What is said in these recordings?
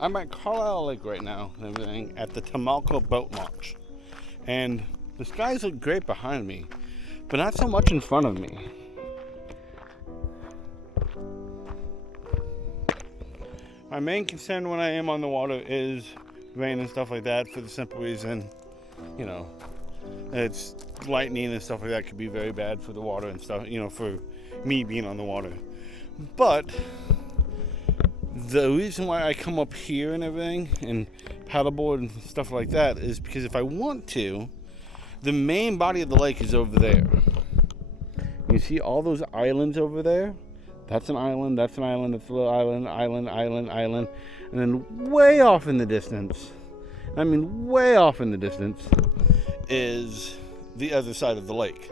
I'm at Carlyle Lake right now, and everything, at the Tamalco Boat Launch. And the skies look great behind me, but not so much in front of me. My main concern when I am on the water is rain and stuff like that, for the simple reason, you know, it's lightning and stuff like that could be very bad for the water and stuff, you know, for me being on the water. But the reason why I come up here and everything and paddleboard and stuff like that is because if I want to, the main body of the lake is over there. You see all those islands over there? That's an island, that's an island, that's a little island, island. And then way off in the distance, I mean way off in the distance, is the other side of the lake.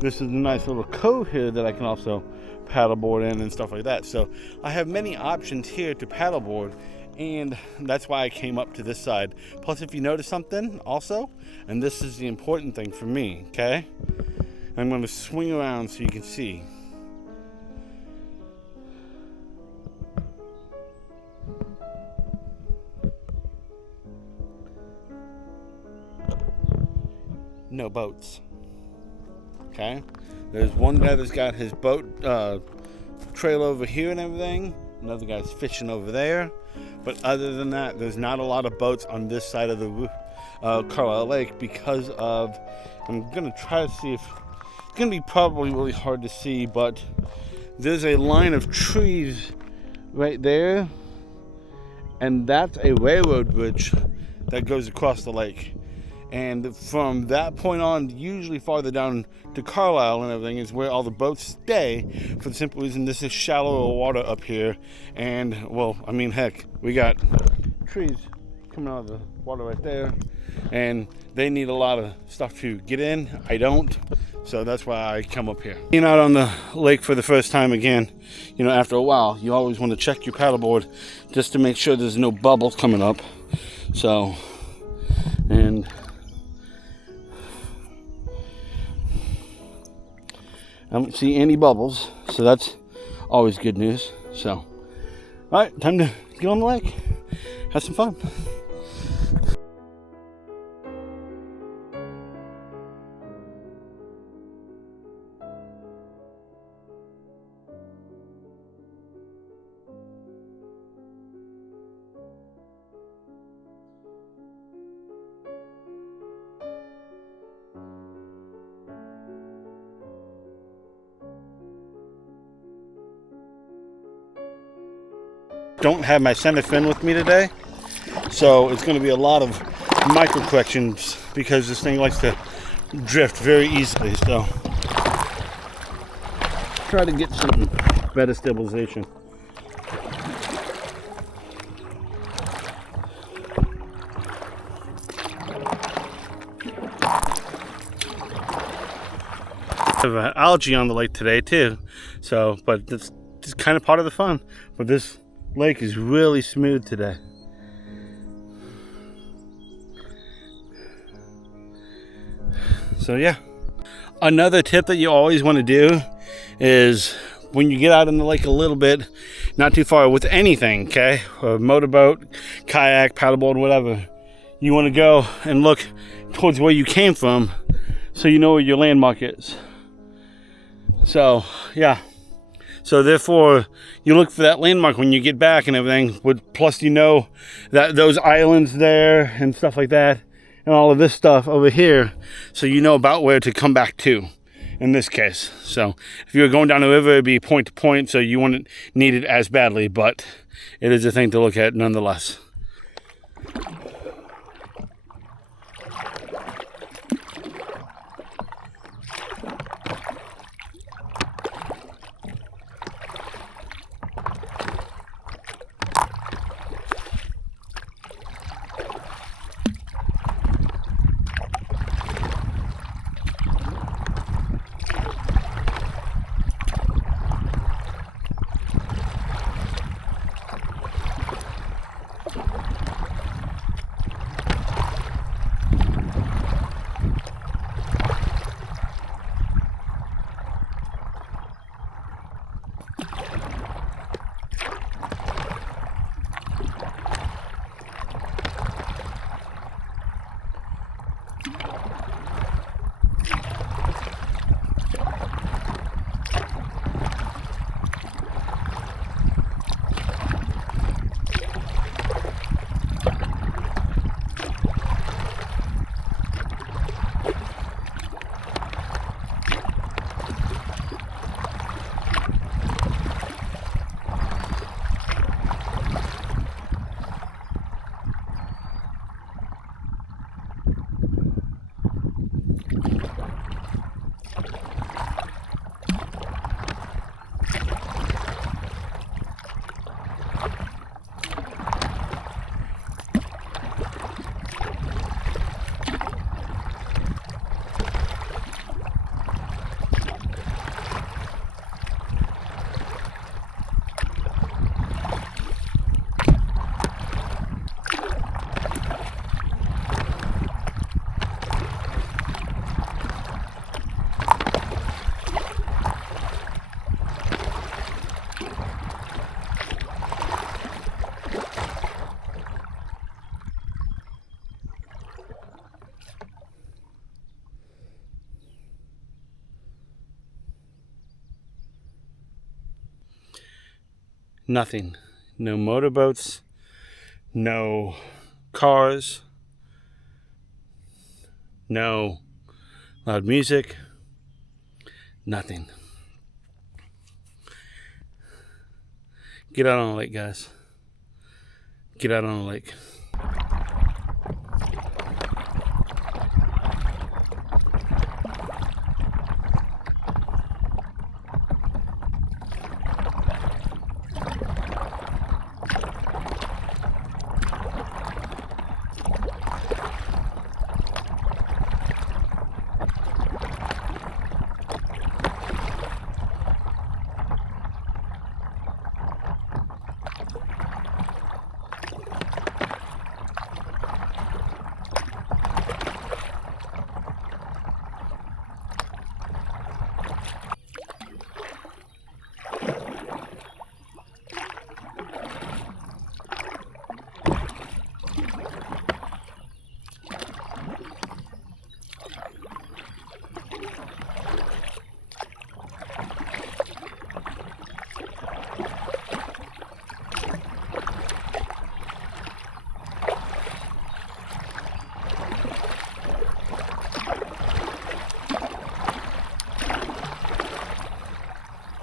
This is a nice little cove here that I can also paddleboard in and stuff like that. So I have many options here to paddleboard, and that's why I came up to this side. Plus, if you notice something also, and this is the important thing for me, okay? I'm going to swing around so you can see. No boats. Okay? There's one guy that's got his boat trail over here and everything. Another guy's fishing over there. But other than that, there's not a lot of boats on this side of the Carlyle Lake because of, I'm going to try to see if, it's going to be probably really hard to see, but there's a line of trees right there. And that's a railroad bridge that goes across the lake. And from that point on, usually farther down to Carlyle and everything, is where all the boats stay, for the simple reason this is shallower water up here. And, well, I mean, heck, we got trees coming out of the water right there, and they need a lot of stuff to get in. I don't, so that's why I come up here. Being out on the lake for the first time again, you know, after a while, you always want to check your paddleboard just to make sure there's no bubbles coming up. So, and I don't see any bubbles, so that's always good news. So, all right, time to get on the lake, have some fun. Don't have my center fin with me today, so it's going to be a lot of micro corrections because this thing likes to drift very easily. So try to get some better stabilization. I have algae on the lake today too, so but that's just kind of part of the fun. But this lake is really smooth today. So yeah, another tip that you always want to do is when you get out in the lake a little bit, not too far, with anything, okay, a motorboat, kayak, paddleboard, whatever, you want to go and look towards where you came from so you know where your landmark is. So yeah, so therefore you look for that landmark when you get back and everything, plus you know that those islands there and stuff like that and all of this stuff over here, so you know about where to come back to in this case. So if you were going down the river, it'd be point to point, so you wouldn't need it as badly, but it is a thing to look at nonetheless. Nothing. No motorboats. No cars. No loud music. Nothing. Get out on the lake, guys. Get out on the lake.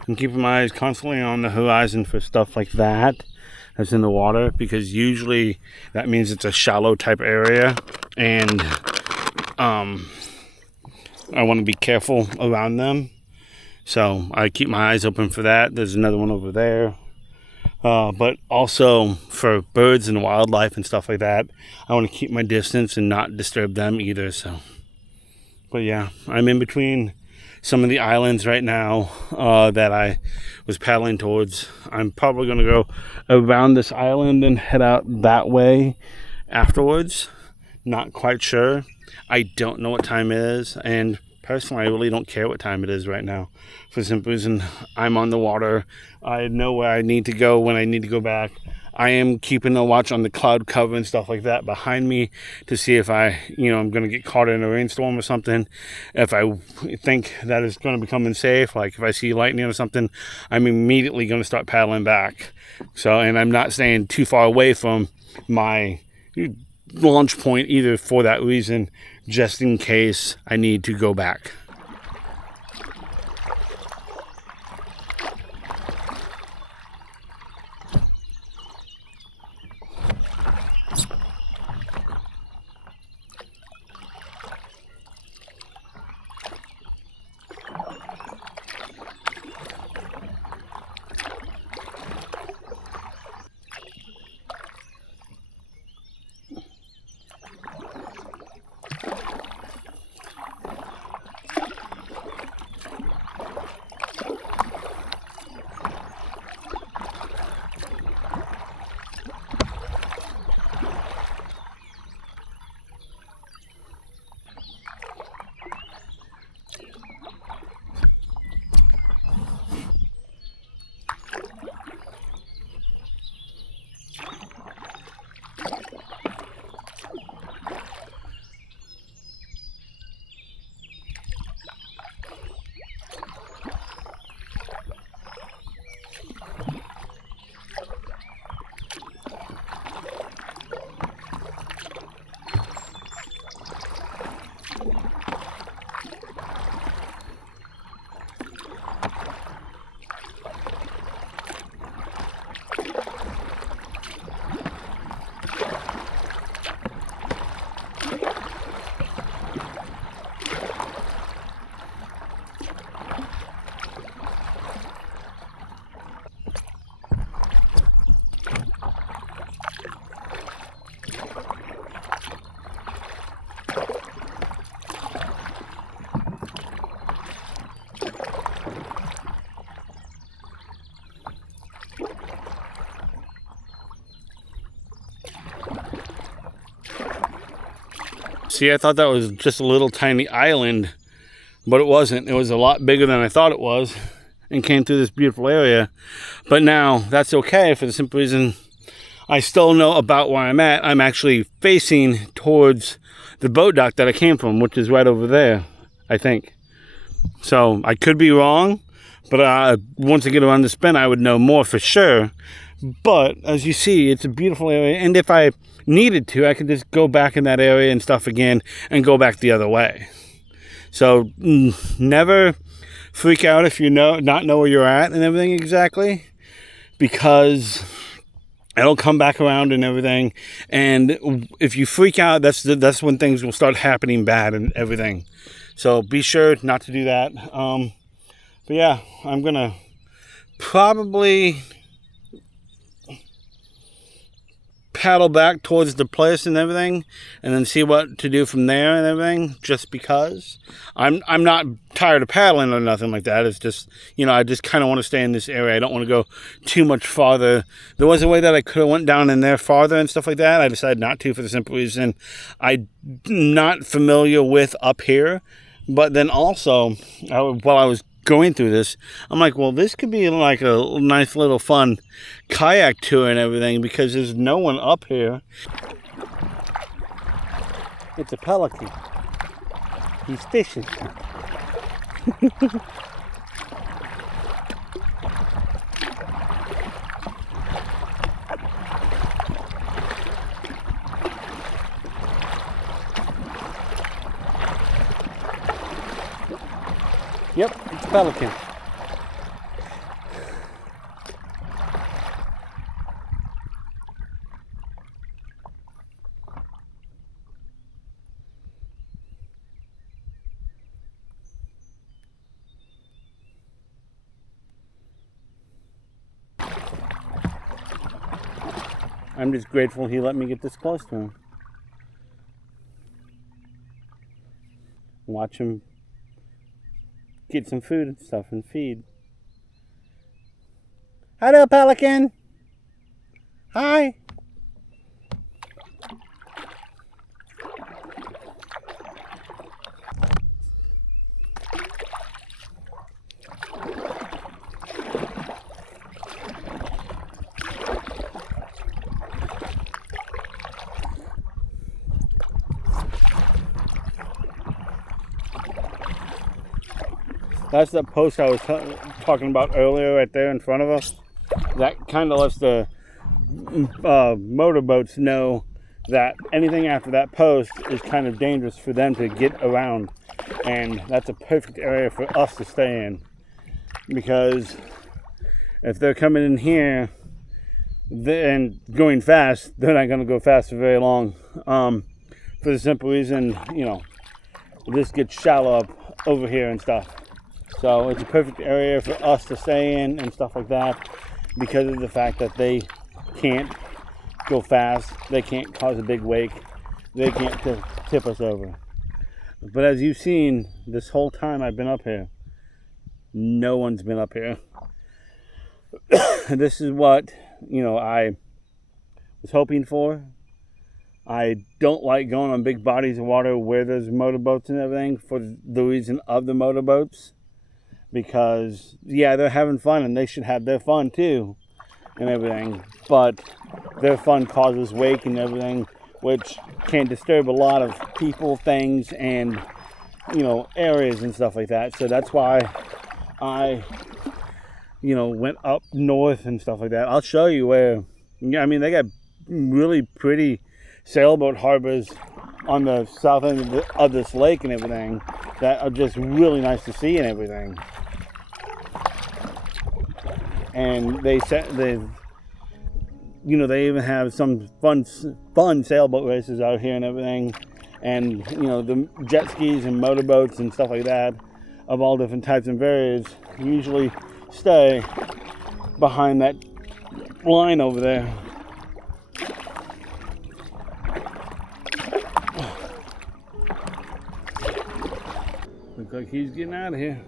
I'm keeping my eyes constantly on the horizon for stuff like that that's in the water, because usually that means it's a shallow type area, and I want to be careful around them. So I keep my eyes open for that. There's another one over there. But also for birds and wildlife and stuff like that, I want to keep my distance and not disturb them either. So, but yeah, I'm in between some of the islands right now that I was paddling towards. I'm probably going to go around this island and head out that way afterwards. Not quite sure. I don't know what time it is, and personally I really don't care what time it is right now, for the simple reason I'm on the water. I know where I need to go when I need to go back. I am keeping a watch on the cloud cover and stuff like that behind me to see if I'm going to get caught in a rainstorm or something. If I think that it's going to become unsafe, like if I see lightning or something, I'm immediately going to start paddling back. So, and I'm not staying too far away from my launch point either for that reason, just in case I need to go back. See, I thought that was just a little tiny island, but it wasn't. It was a lot bigger than I thought it was, and came through this beautiful area. But now that's okay, for the simple reason I still know about where I'm at. I'm actually facing towards the boat dock that I came from, which is right over there, I think. So I could be wrong, But once I get around the spin, I would know more for sure. But as you see, it's a beautiful area. And if I needed to, I could just go back in that area and stuff again and go back the other way. So never freak out if you not know where you're at and everything exactly, because it'll come back around and everything. And if you freak out, that's when things will start happening bad and everything. So be sure not to do that. But yeah, I'm gonna probably paddle back towards the place and everything, and then see what to do from there and everything, just because I'm not tired of paddling or nothing like that. It's just, I just kind of want to stay in this area. I don't want to go too much farther. There was a way that I could have went down in there farther and stuff like that. I decided not to, for the simple reason I'm not familiar with up here. But then also, while I was going through this, I'm like, well, this could be like a nice little fun kayak tour and everything, because there's no one up here. It's a pelican. He's fishing. Yep, it's a pelican. I'm just grateful he let me get this close to him. Watch him get some food and stuff and feed. Hello, pelican. Hi. That's the post I was talking about earlier right there in front of us. That kind of lets the motorboats know that anything after that post is kind of dangerous for them to get around. And that's a perfect area for us to stay in. Because if they're coming in here and going fast, they're not going to go fast for very long. For the simple reason, this gets shallow up over here and stuff. So it's a perfect area for us to stay in and stuff like that, because of the fact that they can't go fast, they can't cause a big wake, they can't tip us over. But as you've seen, this whole time I've been up here, no one's been up here. This is what, I was hoping for. I don't like going on big bodies of water where there's motorboats and everything, for the reason of the motorboats. Because, yeah, they're having fun and they should have their fun too and everything. But their fun causes wake and everything, which can disturb a lot of people, things, and, areas and stuff like that. So that's why I, went up north and stuff like that. I'll show you where, they got really pretty sailboat harbors on the south end of this lake and everything that are just really nice to see and everything. And they even have some fun sailboat races out here and everything. And, the jet skis and motorboats and stuff like that of all different types and varieties usually stay behind that line over there. Looks like he's getting out of here.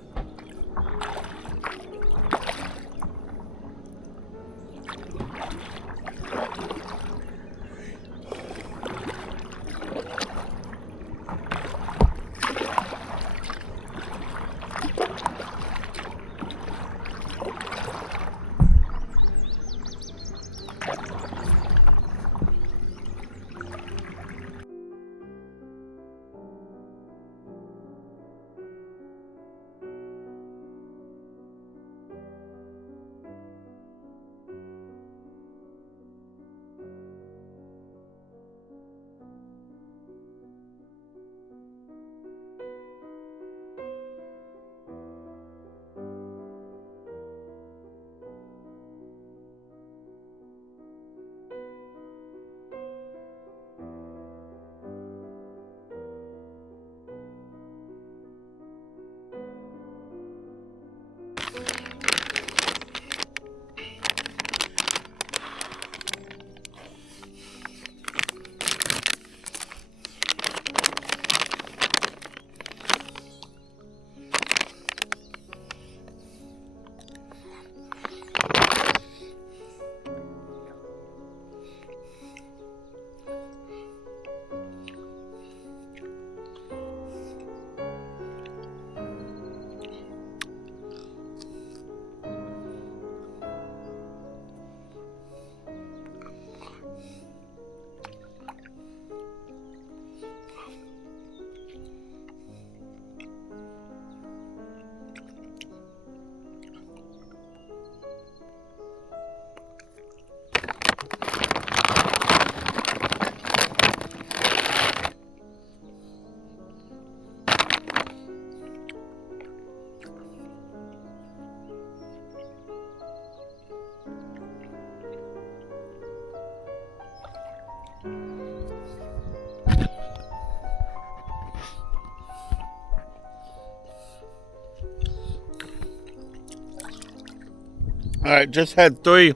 Alright, just had 3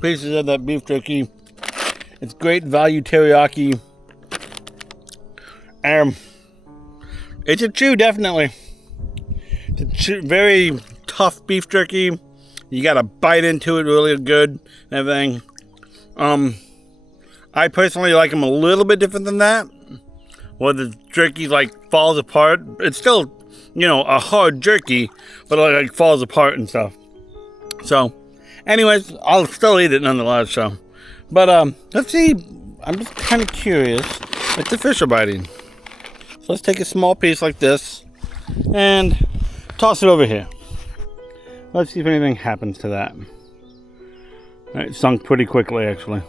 pieces of that beef jerky. It's great value teriyaki. It's a chew, definitely. It's a chew, very tough beef jerky. You gotta bite into it really good and everything. I personally like them a little bit different than that. Where the jerky like falls apart. It's still, you know, a hard jerky, but it like falls apart and stuff. So, anyways, I'll still eat it nonetheless. So, but let's see. I'm just kind of curious if the fish are biting. So let's take a small piece like this and toss it over here. Let's see if anything happens to that. It sunk pretty quickly, actually.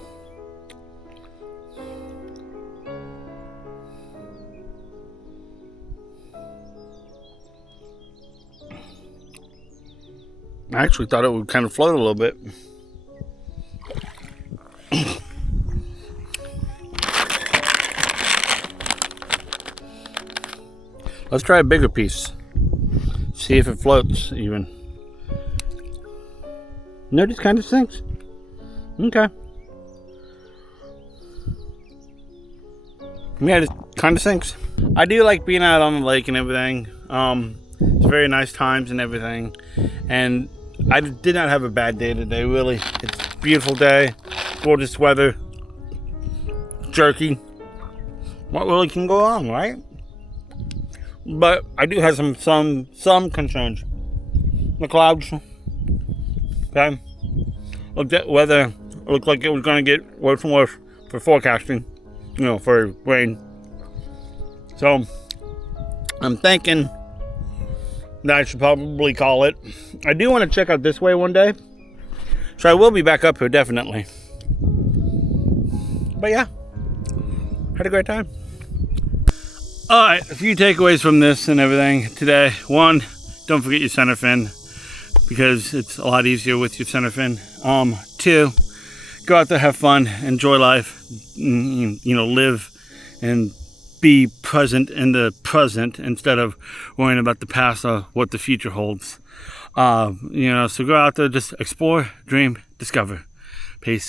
I actually thought it would kind of float a little bit. Let's try a bigger piece. See if it floats even. No, it just kind of sinks. Okay. Yeah, it just kind of sinks. I do like being out on the lake and everything. It's very nice times and everything. And I did not have a bad day today, really. It's a beautiful day, gorgeous weather, jerky. What really can go wrong, right? But I do have some concerns. The clouds. Okay. Looked at weather. It looked like it was going to get worse and worse for forecasting. You know, for rain. So I'm thinking that I should probably call it. I do want to check out this way one day, so I will be back up here definitely. But yeah, had a great time. Alright, a few takeaways from this and everything today. 1, don't forget your center fin, because it's a lot easier with your center fin. 2, go out there, have fun, enjoy life, you know, live and be present in the present instead of worrying about the past or what the future holds. You know, so go out there, just explore, dream, discover. Peace.